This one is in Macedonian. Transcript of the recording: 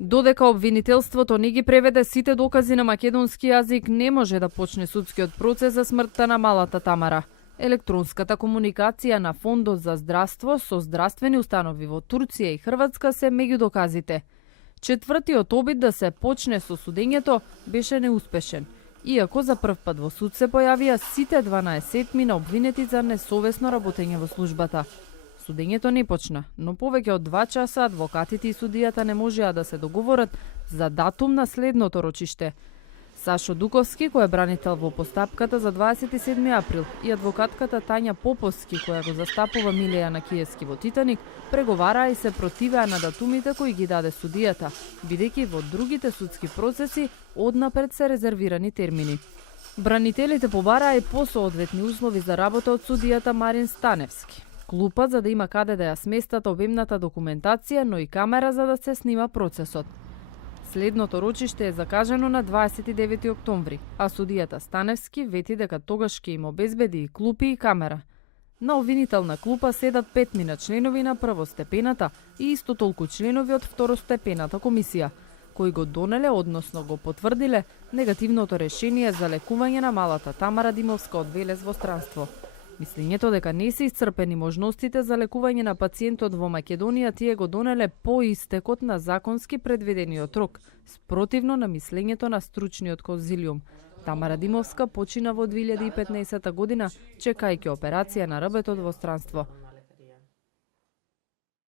Додека обвинителството не ги преведе сите докази на македонски јазик, не може да почне судскиот процес за смртта на малата Тамара. Електронската комуникација на Фондот за здравство со здравствени установи во Турција и Хрватска се меѓу доказите. Четвртиот обид да се почне со судењето беше неуспешен, иако за прв пат во суд се појавија сите 12 на обвинети за несовесно работење во службата. Судењето не почна, но повеќе од 2 часа адвокатите и судијата не можеа да се договорат за датум на следното рочиште. Сашо Дуковски, кој е бранител во постапката за 27 април, и адвокатката Тања Поповски, која го застапува Милеја Накиевски во Титаник, преговараа и се противеа на датумите кои ги даде судијата, бидејќи во другите судски процеси однапред се резервирани термини. Бранителите побараа и посоодветни услови за работа од судијата Марин Станевски. Клупа за да има каде да ја сместат обемната документација, но и камера за да се снима процесот. Следното рочиште е закажано на 29 октомври, а судијата Станевски вети дека тогаш ќе им обезбеди и клупи и камера. На обвинителна клупа седат 5 членови на првостепената и исто толку членови од второстепената комисија, кои го донеле, односно го потврдиле, негативното решение за лекување на малата Тамара Димовска од Велес во странство. Мислењето дека не се исцрпени можностите за лекување на пациентот во Македонија тие го донеле по истекот на законски предвидениот рок, спротивно на мислењето на стручниот конзилиум. Тамара Димовска почина во 2015 година, чекајќи операција на рбетот во странство.